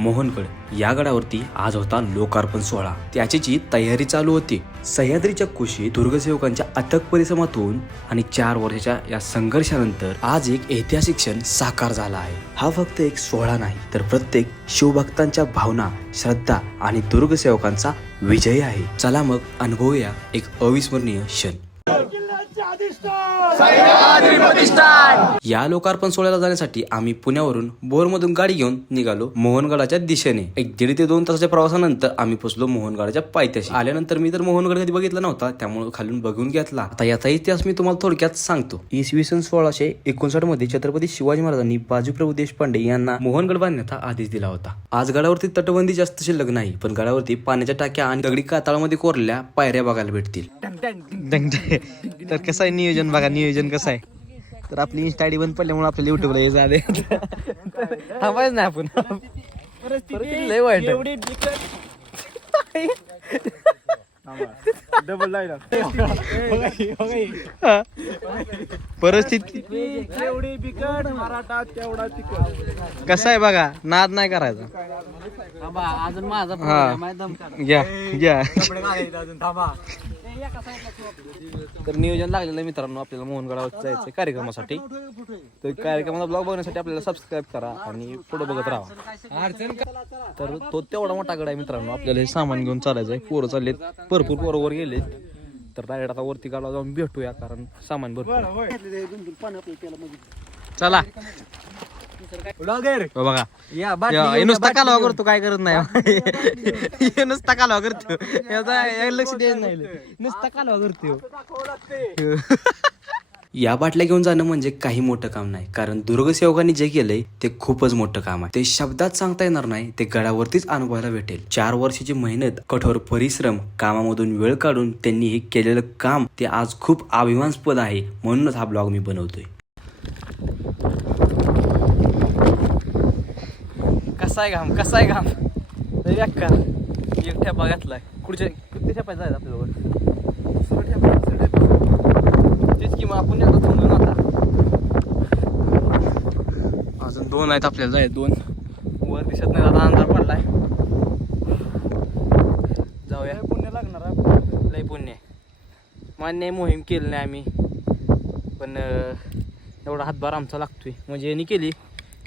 मोहनगड या गडावरती आज होता लोकार्पण सोहळा. त्याची तयारी चालू होती. सह्याद्रीच्या कुशीत दुर्गसेवकांच्या अथक परिश्रमातून आणि 4 वर्षाच्या या संघर्षानंतर आज एक ऐतिहासिक क्षण साकार झाला आहे. हा फक्त एक सोहळा नाही, तर प्रत्येक शिवभक्तांच्या भावना, श्रद्धा आणि दुर्गसेवकांचा विजय आहे. चला मग अनुभवूया एक अविस्मरणीय क्षण. या लोकार्पण सोहळ्याला जाण्यासाठी आम्ही पुण्यावरून बोरमधून गाडी घेऊन निघालो मोहनगडाच्या दिशेने. 1.5 ते 2 तासाच्या प्रवासानंतर आम्ही पोहोचलो मोहनगडाच्या पायथ्याशी. आल्यानंतर मी तर मोहनगड कधी बघितला नव्हता, त्यामुळे खालून बघून घेतला. आता याचा इतिहास मी तुम्हाला थोडक्यात सांगतो. इसवी सन 1659 मध्ये छत्रपती शिवाजी महाराजांनी बाजीप्रभू देशपांडे यांना मोहनगड बांधण्याचा आदेश दिला होता. आज गडावरती तटबंदी जास्त शिल्लक नाही, पण गडावरती पाण्याच्या टाक्या आणि दगडी कातळामध्ये कोरलेल्या पायऱ्या बघायला भेटतील. तर कसं आहे नियोजन बघा, नियोजन कसं आहे. तर आपली इंस्टा आयडी बंद पडल्यामुळे आपल्याला युट्यूबला हे झाले. थांबायच नाही आपण. परिस्थिती लय वाईट परिस्थिती कसं आहे बघा, नाद नाही करायचा. अजून माझा घ्या घ्या. तर नियोजन लागलेलं मित्रांनो, आपल्याला मोहनगडावर जायचं कार्यक्रमासाठी. तर कार्यक्रमाचा ब्लॉग बघण्यासाठी आपल्याला सबस्क्राईब करा आणि पुढे बघत राहा. तर तो तेवढा मोठा गड आहे मित्रांनो. आपल्याला हे सामान घेऊन चालायचं आहे. पोरं चाललेत, भरपूर पोरं वर गेलेत. तर डायरेक्ट आता वरती गाडा जाऊन भेटूया, कारण सामान भरपूर. चला बघा, नुसता कालवा करतो, काय करत नाही. नुसता कालवा करतो, लक्ष द्यायचं नाही. नुसता कालवा करतो. या बाटल्या घेऊन जाणं म्हणजे काही मोठं काम नाही, कारण दुर्गसेवकांनी जे केलंय ते खूपच मोठं काम आहे. ते शब्दात सांगता येणार नाही, ते गडावरतीच अनुभवायला भेटेल. 4 वर्षाची मेहनत, कठोर परिश्रम, कामामधून वेळ काढून त्यांनी हे केलेलं काम ते आज खूप अभिमानास्पद आहे. म्हणूनच हा ब्लॉग मी बनवतोय. कसा आहे घाम, कसा आहे घाम. एक ठेपा घातलाय. कुठच्या किती ठेपा जायचं आपल्यावर. तेच की मग आपण एकदा थांबून आता. अजून 2 आहेत आपल्याला जायचं. 2 वर दिसत नाही, आता अंधार पडलाय. जाऊया. पुण्य लागणार आहे, लय पुण्य. मान्य मोहीम केली नाही आम्ही, पण एवढा हातभार आमचा लागतोय. म्हणजे यांनी केली,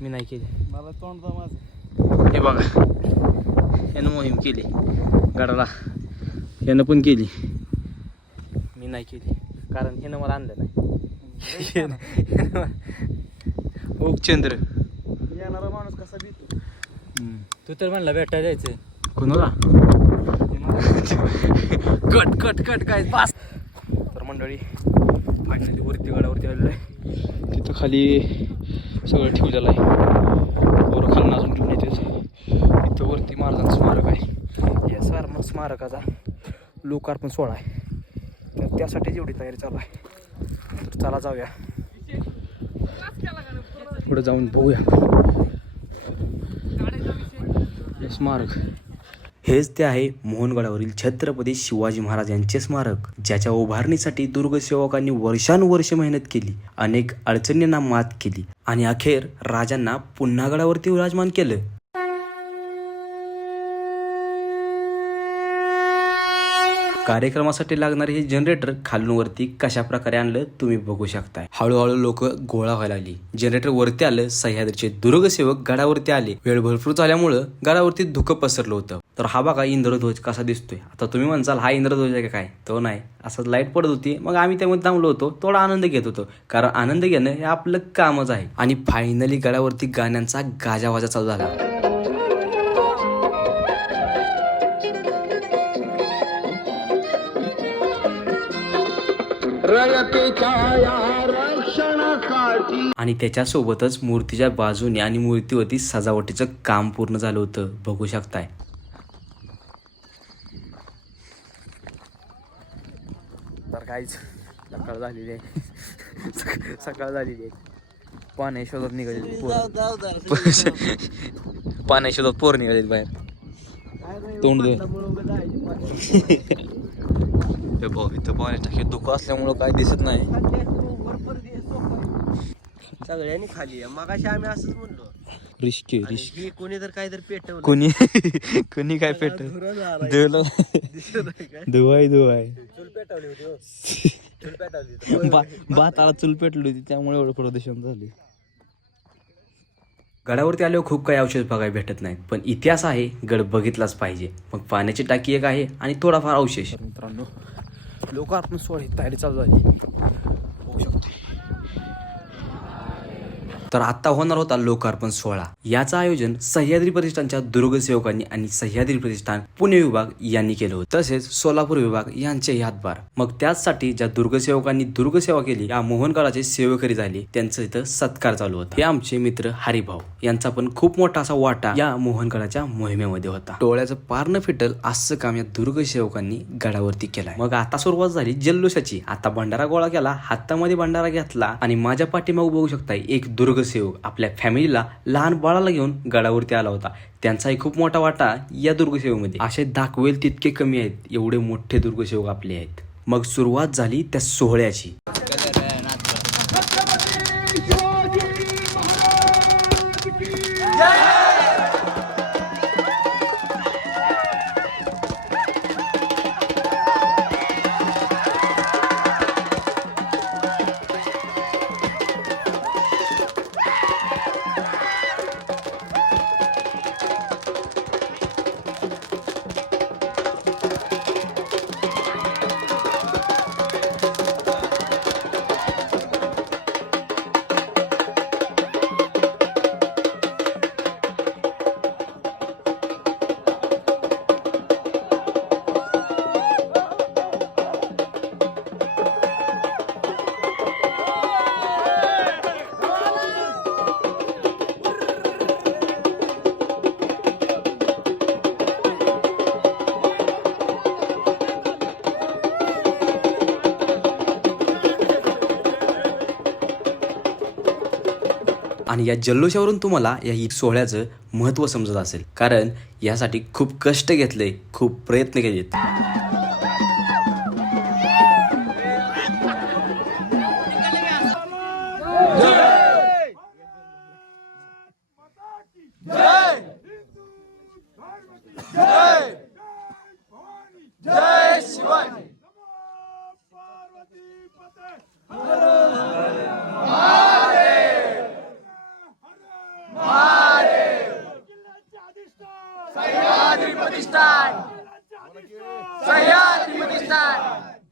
मी नाही केली. मला तोंड जा माझं. हे बघा, यानं मोहीम केली गडाला, यानं पण केली, मी नाही केली, कारण ह्यानं मला आणलं नाही. ओकचंद्र येणारा माणूस कसा भेटतो. तू तर म्हणला भेटायला जायचं. कोणाला. कट कट कट काय पास. तर मंडळी फायनली वरती गडावरती आलेलं आहे. तिथं खाली सगळं ठेवलेलं आहे. वर खालून अजून घेऊन येते. इथं वरती महाराजांचं स्मारक आहे. या स्मारकाचा लोकार्पण सोहळा आहे, तर त्यासाठी एवढी तयारी चालू आहे. तर चला जाऊया, पुढे जाऊन बघूया स्मारक. हेच ते आहे मोहनगडावरील छत्रपती शिवाजी महाराज यांचे स्मारक, ज्याच्या उभारणीसाठी दुर्गसेवकांनी वर्षानुवर्षे मेहनत केली, अनेक अडचणींना मात केली आणि अखेर राजांना पुन्हा गडावरती विराजमान केलं. कार्यक्रमासाठी लागणारे हे जनरेटर खालून वरती कशा प्रकारे आणलं तुम्ही बघू शकताय. हळूहळू लोक गोळा व्हायला लागली. जनरेटर वरती आलं. सह्याद्रीचे दुर्गसेवक गडावरती आले. वेळ भरपूर झाल्यामुळं गडावरती धुकं पसरलं होतं. तर हा बघा इंद्रध्वज कसा दिसतोय. आता तुम्ही म्हणसाल हा इंद्रध्वज आहे का काय, तो नाही. असं लाईट पडत होती, मग आम्ही त्यामध्ये थांबलो होतो. थोडा आनंद घेत होतो, कारण आनंद घेणं हे आपलं कामच आहे. आणि फायनली गडावरती गाण्यांचा गाजावाजा चालू झाला. आणि त्याच्यासोबतच मूर्तीच्या बाजूने आणि मूर्तीवरती सजावटीचं काम पूर्ण झालं होतं, बघू शकताय. तर काहीच सकाळ झालेली आहे. सकाळ झालेली आहे. पाण्या शोधात निघालेली पाण्या शोधात पोर निघालेली बाहेर. तोंड इथं पाण्याच्या टाकीत धुकं असल्यामुळं काय दिसत नाही. सगळ्यांनी खाली आहे. मगाशी आम्ही असंच म्हणलो. रिस्क कोणी तर काहीतरी पेटवलं कोणी कोणी काय पेट धुवाय चूल पेटवली होती चूल पेटवली भाताला चूल पेटली होती त्यामुळे एवढं प्रदूषण झाले. गडावरती आल्यावर खूप काही औषध बघायला भेटत नाहीत, पण इतिहास आहे, गड बघितलाच पाहिजे. मग पाण्याची टाकी एक आहे आणि थोडाफार अवशेष. मित्रांनो लोकार्पण सोहळा तयारी चालू झाली होऊ शकते. तर आता होणार होता लोकार्पण सोहळा. याचं आयोजन सह्याद्री प्रतिष्ठानच्या दुर्गसेवकांनी आणि सह्याद्री प्रतिष्ठान पुणे विभाग यांनी केलं होतं, तसेच सोलापूर विभाग यांचेही हातभार. मग त्याचसाठी ज्या दुर्गसेवकांनी दुर्गसेवा केली, या मोहनगडाचे सेवेकरी झाले, त्यांचं इथं सत्कार चालू होता. हे आमचे मित्र हरिभाऊ यांचा पण खूप मोठा असा वाटा या मोहनगडाच्या मोहिमेमध्ये होता. डोळ्याचं पार न फिटल असं काम या दुर्गसेवकांनी गडावरती केलंय. मग आता सुरुवात झाली जल्लोषाची. आता भंडारा गोळा केला, हातामध्ये भंडारा घेतला आणि माझ्या पाठीमागे बघू शकताय एक दुर्गसेवक आपल्या फॅमिलीला, लहान बाळाला घेऊन गडावरती आला होता. त्यांचाही खूप मोठा वाटा या दुर्गसेवेमध्ये. असे दाखवेल तितके कमी आहेत, एवढे मोठे दुर्गसेवक आपले आहेत. मग सुरुवात झाली त्या सोहळ्याची. आणि या जल्लोषावरून तुम्हाला या सोहळ्याचं महत्त्व समजत असेल, कारण यासाठी खूप कष्ट घेतले, खूप प्रयत्न केलेत.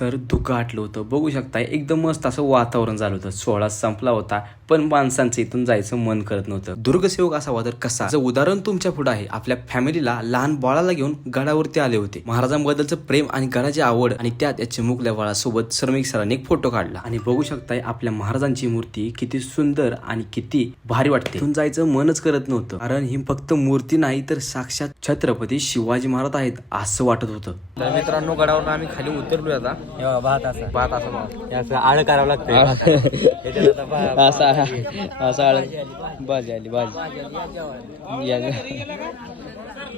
तर धुकं आटलं होतं, बघू शकताय. एकदम मस्त असं वातावरण झालं होतं. सोहळा संपला होता, पण माणसांचं इथून जायचं मन करत नव्हतं. दुर्गसेवक असावा तर कसा? उदाहरण तुमच्या पुढे आहे. आपल्या फॅमिलीला, लहान बाळाला घेऊन गडावरती आले होते. महाराजांबद्दलचं प्रेम आणि गडाची आवड, आणि त्यात या चिमुकल्या बाळासोबत श्रमिक सरांनी एक फोटो काढला. आणि बघू शकताय आपल्या महाराजांची मूर्ती किती सुंदर आणि किती भारी वाटते. इथून जायचं मनच करत नव्हतं, कारण ही फक्त मूर्ती नाही तर साक्षात छत्रपती शिवाजी महाराज आहेत असं वाटत होतं. तर मित्रांनो गडावरून आम्ही खाली उतरलोय आता. भात भात असं आळ करावं लागतं असं आळ भाजी आली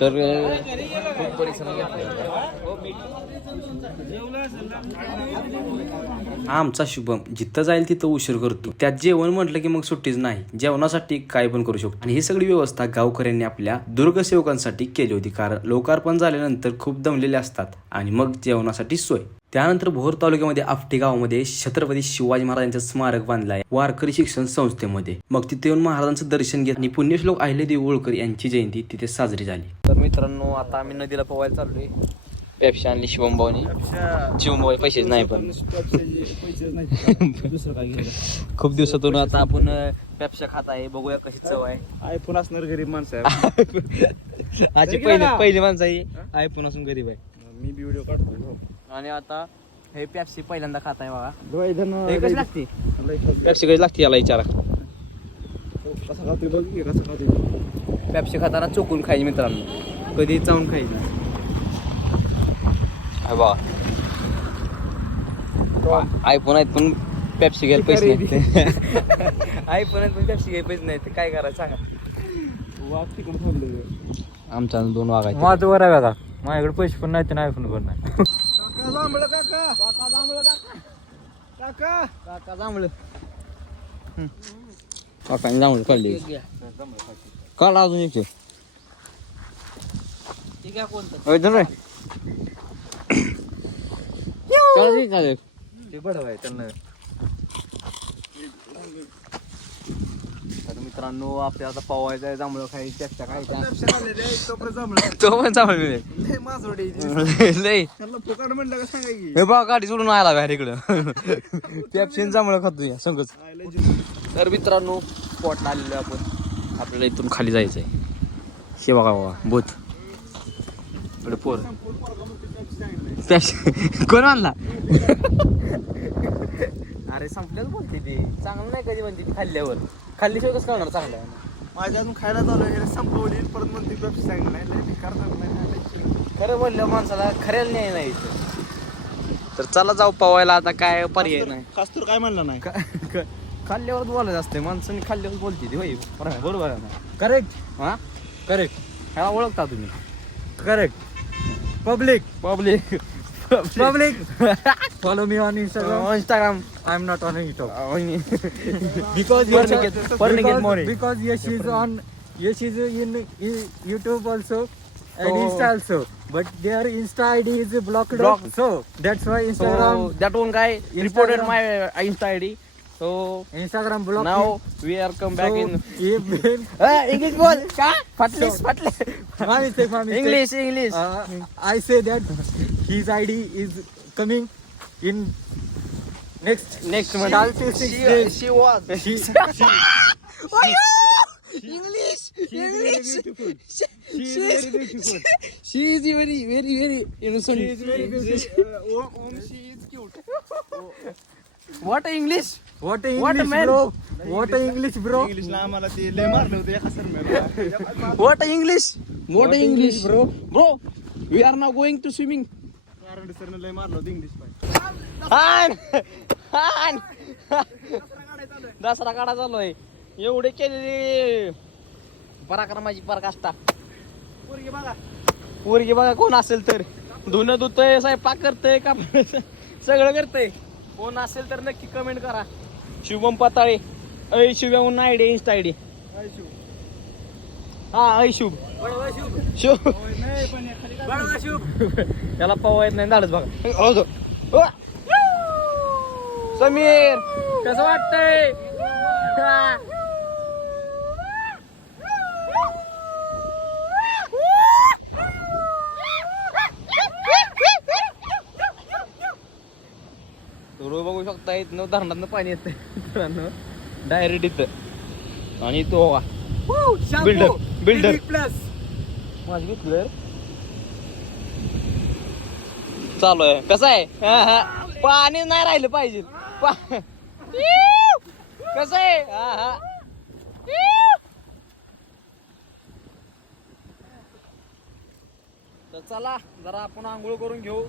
तर खूप परिश्रम घेतला. आमचा शुभम जिथं जाईल तिथं उशीर करतो. त्यात जेवण म्हटलं की मग सुट्टीच नाही. जेवणासाठी काय पण करू शकतो. आणि ही सगळी व्यवस्था गावकऱ्यांनी आपल्या दुर्गसेवकांसाठी केली होती, कारण लोकार्पण झाल्यानंतर खूप दमलेले असतात आणि मग जेवणासाठी सोय. त्यानंतर भोर तालुक्यामध्ये आपटी गावामध्ये छत्रपती शिवाजी महाराजांचं स्मारक बांधलं आहे वारकरी शिक्षण संस्थेमध्ये. मग तिथे येऊन महाराजांचं दर्शन घेत आणि पुण्यश्लोक अहिल्यादेवी होळकर यांची जयंती तिथे साजरी झाली. तर मित्रांनो आता आम्ही नदीला पोवायला चाललोय. पेप्सी आणली शिवमभाऊनी. शिवमभाऊ पैसेच नाही, पण खूप दिवसातून आता आपण पेप्सी खात आहे. बघूया कशी चव आहे. आयफोन असणार गरीब माणसं आहे. आजची पहिली माणसं आहे आयफोन असून गरीब आहे. मी बी व्हिडिओ काढतो. आणि आता हे पेप्सी पहिल्यांदा खात आहे बघा. हे कशी लागते? पेप्सी कशी लागते याला विचारा. कसं खातोय बघ की, कसं खातोय. पेप्सी खाताना चोकून खायची मित्रांनो, कधी चावून खायची. आयफोन आहेत पण पेप्सी घ्यायला पैसे नाहीत. आयफोन आहेत पण पेप्सी घ्यायला पैसे नाही, काय करायचं सांगा. वाघ तिकडे थांबले. आमच्या 2 वाघ आहेत. माझं बरं आहे बघा, माझ्याकडे पैसे पण नाही, आयफोन पण नाही. काकांनी जांभळं काढली. काल अजून एक ठीक आहे कोणतं ते बडव आहे त्यांना. तर मित्रांनो आपल्या आता पवायचा आहे, जांभळं खायची, चेष्टा खायच्या. तो पण चांगला लय फुकट म्हणलं का सांगा की. हे बघा गाडी सोडून आला बाहेर इकडं कॅप्शन जांभळं खातो संगच. तर मित्रांनो स्पॉटला आलेलो आहे आपण. आपल्याला इथून खाली जायचंय. हे बघा बाबा बोत इकडे पोर कोण आणला. अरे संपल्याच बोलते ती, चांगलं नाही कधी म्हणते ती खाल्ल्यावर. खाल्ल्याशिवाय कसं कळणार चांगलं आहे. माझ्या अजून खायला चालू आहे, संपवली परत म्हणते पेप्सी सांगितलं नाही, लय बेकार नाही. खरं बोललं माणसाला खऱ्याला न्याय नाही इथं. तर चला जाऊ पवायला, आता काय पर्याय नाही. खास तर काय म्हणलं नाही. खाल्ल्यावर बोलायचं असते, माणसाने खाल्ल्यावर बोलते ती होय. बरोबर आहे ना. करेक्ट. हा करेक्ट. ह्याला ओळखता तुम्ही. Correct. Public. Public Public. Follow me on Instagram. Instagram I'm not on TikTok. because Because Yash is in YouTube also and Oh. Insta also. But their Insta ID is blocked. Blocked. So that's why Instagram so that one guy reported my Insta ID. So Instagram blocked. now we are come back in English बोल का फाटलीस फाटले my mistake. English I say that his ID is coming in next next month 5-6 days. she was She English is very beautiful. She is very beautiful. she is very innocent. She is very beautiful. She is cute. What English? What a What a English, man. bro. What a English, bro. इंग्लिशला आम्हाला ते लय मारलं होतं एका सरमेला. What English? What English, bro. Bro, we are now going to swimming. Karande सरनं लय मारलं होतं English पाहिजे. हान हान दसरा काढा चालू आहे. एवढे केलेले पराक्रमाची पराकाष्ठा. पोरगी बघा कोण असेल तर. धुणं धुतय, स्वयंपाक करतय, का सगळं करतय. कोण असेल तर नक्की कमेंट करा. शुभम पताळे, ऐ शुभम आयडी, इन्स्टा आयडी. हा ऐ शुभ शुभ त्याला पवा येत नाही झाडच बघा. समीर कसं वाटतंय. तुम्ही बघू शकता इथनं धरणातनं पाणी येतंय मित्रांनो डायरेक्ट इथं. आणि तो बिल्डर प्लस. माझं घेतलं चालू आहे. कसं आहे पाणी नाही राहिलं पाहिजे. कसं आहे तर चला जरा आपण आंघोळ करून घेऊ.